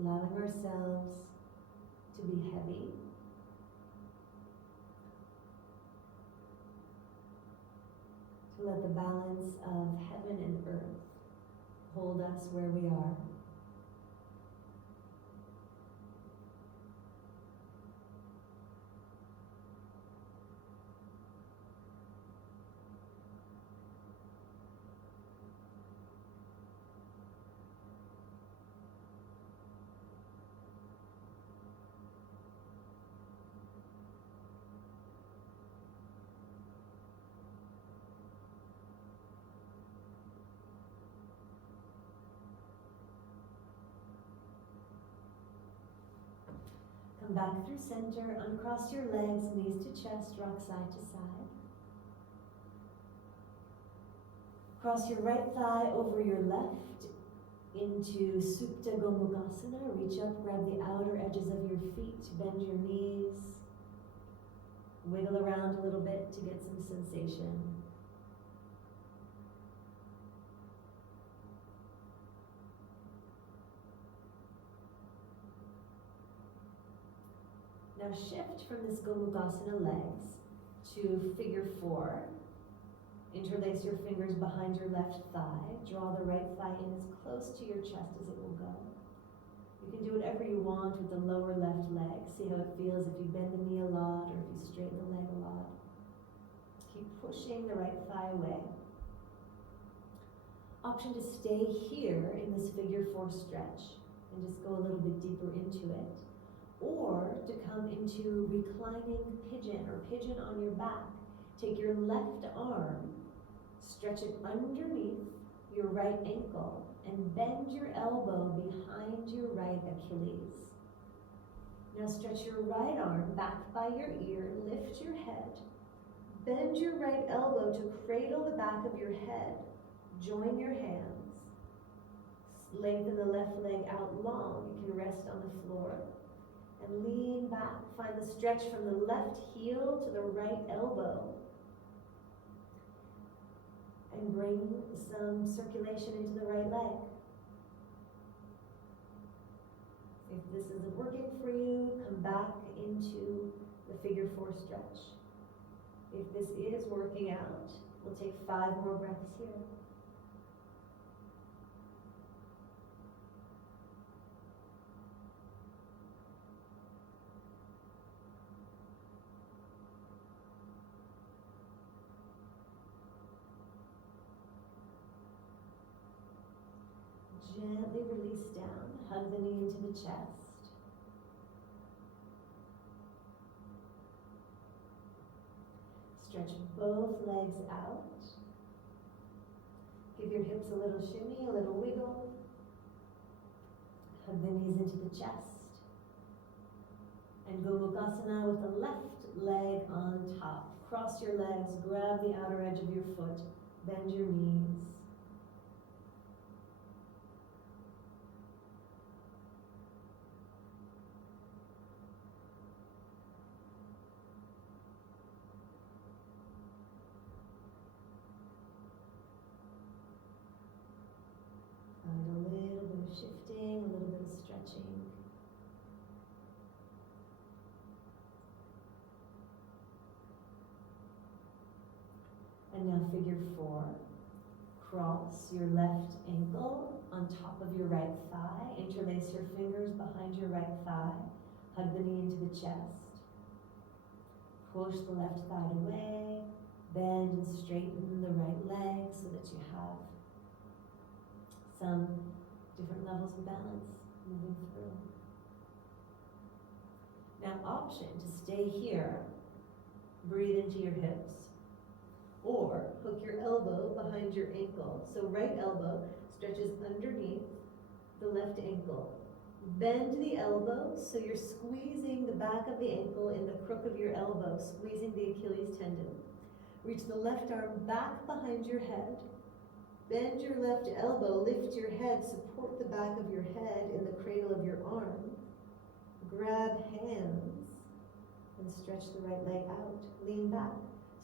Allowing ourselves to be heavy. To let the balance of heaven and earth hold us where we are. Come back through center, uncross your legs, knees to chest, rock side to side. Cross your right thigh over your left into Supta Gomukhasana. Reach up, grab the outer edges of your feet, bend your knees. Wiggle around a little bit to get some sensation. Now shift from this Gomukhasana legs to figure 4. Interlace your fingers behind your left thigh. Draw the right thigh in as close to your chest as it will go. You can do whatever you want with the lower left leg. See how it feels if you bend the knee a lot or if you straighten the leg a lot. Keep pushing the right thigh away. Option to stay here in this figure 4 stretch and just go a little bit deeper into it. Or to come into reclining pigeon or pigeon on your back. Take your left arm, stretch it underneath your right ankle, and bend your elbow behind your right Achilles. Now stretch your right arm back by your ear, lift your head, bend your right elbow to cradle the back of your head, join your hands, lengthen the left leg out long, you can rest on the floor. And lean back. Find the stretch from the left heel to the right elbow. And bring some circulation into the right leg. If this isn't working for you, come back into the figure 4 stretch. If this is working out, we'll take 5 more breaths here. Gently release down, hug the knee into the chest. Stretch both legs out. Give your hips a little shimmy, a little wiggle. Hug the knees into the chest. And Gomukhasana with the left leg on top. Cross your legs, grab the outer edge of your foot, bend your knees. A little bit of shifting, a little bit of stretching. And now figure 4. Cross your left ankle on top of your right thigh. Interlace your fingers behind your right thigh. Hug the knee into the chest. Push the left thigh away. Bend and straighten the right leg so that you have some different levels of balance moving through. Now option to stay here, breathe into your hips, or hook your elbow behind your ankle. So right elbow stretches underneath the left ankle. Bend the elbow so you're squeezing the back of the ankle in the crook of your elbow, squeezing the Achilles tendon. Reach the left arm back behind your head. Bend your left elbow, lift your head, support the back of your head in the cradle of your arm. Grab hands And stretch the right leg out. Lean back.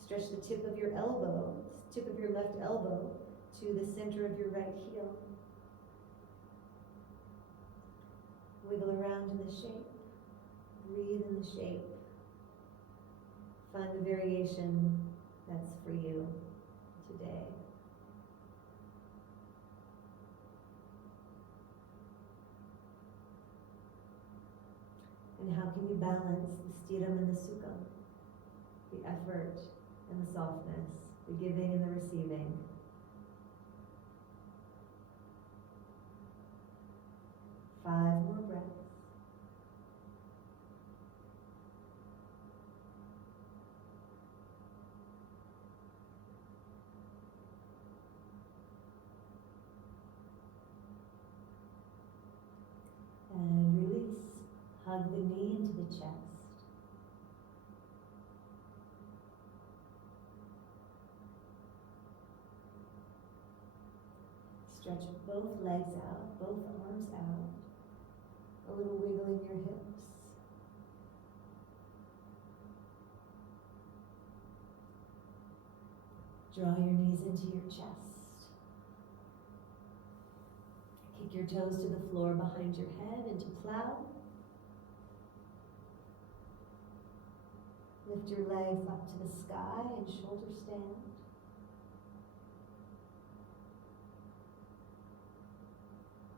Stretch the tip of your elbow, tip of your left elbow to the center of your right heel. Wiggle around in the shape. Breathe in the shape. Find the variation that's for you today. And how can you balance the stiram and the sukham, the effort and the softness, the giving and the receiving? Five more breaths. And release. Hug the knee into the chest. Stretch both legs out, both arms out. A little wiggle in your hips. Draw your knees into your chest. Kick your toes to the floor behind your head into plow. Lift your legs up to the sky in shoulder stand.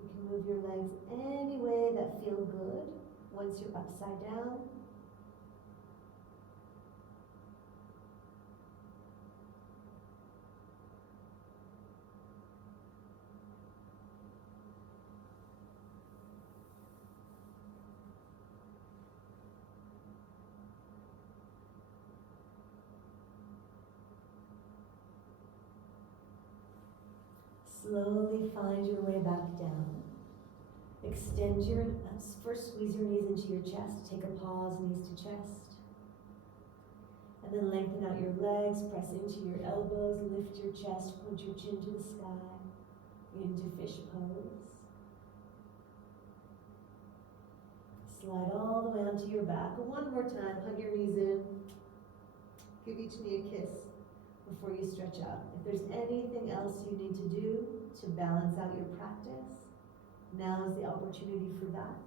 You can move your legs any way that feel good once you're upside down. Slowly find your way back down. Extend your, first squeeze your knees into your chest. Take a pause, knees to chest. And then lengthen out your legs, press into your elbows, lift your chest, point your chin to the sky, into fish pose. Slide all the way onto your back. One more time, hug your knees in. Give each knee a kiss before you stretch out. If there's anything else you need to do to balance out your practice, now is the opportunity for that.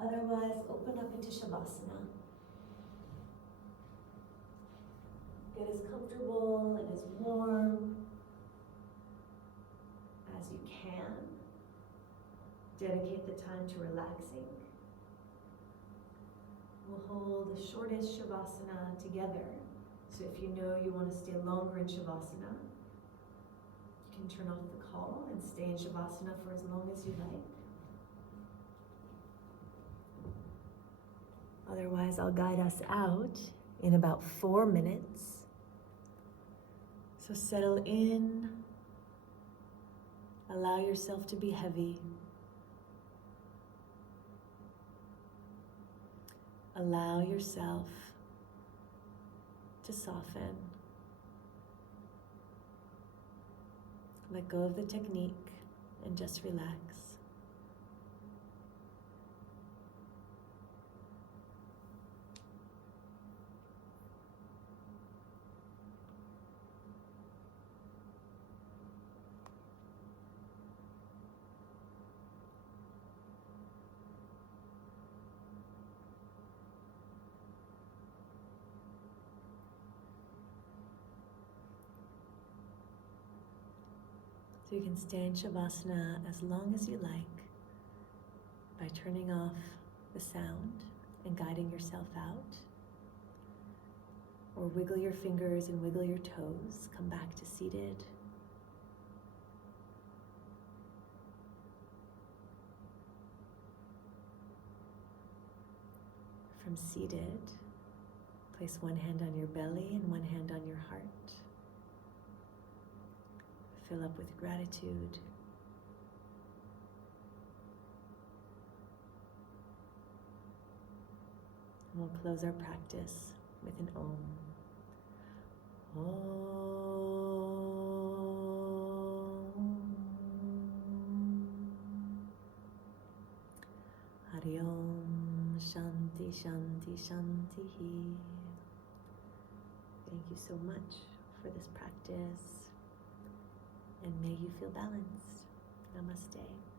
Otherwise, open up into Shavasana. Get as comfortable and as warm as you can. Dedicate the time to relaxing. We'll hold the shortest Shavasana together. So if you know you want to stay longer in Shavasana, you can turn off the call and stay in Shavasana for as long as you like. Otherwise, I'll guide us out in about 4 minutes. So settle in. Allow yourself to be heavy. Allow yourself to soften. Let go of the technique and just relax. So you can stay in Shavasana as long as you like by turning off the sound and guiding yourself out. Or wiggle your fingers and wiggle your toes. Come back to seated. From seated, place one hand on your belly and one hand on your heart. Fill up with gratitude. And we'll close our practice with an Om. Om. Hari Om. Shanti, Shanti, Shanti. Thank you so much for this practice, and may you feel balanced. Namaste.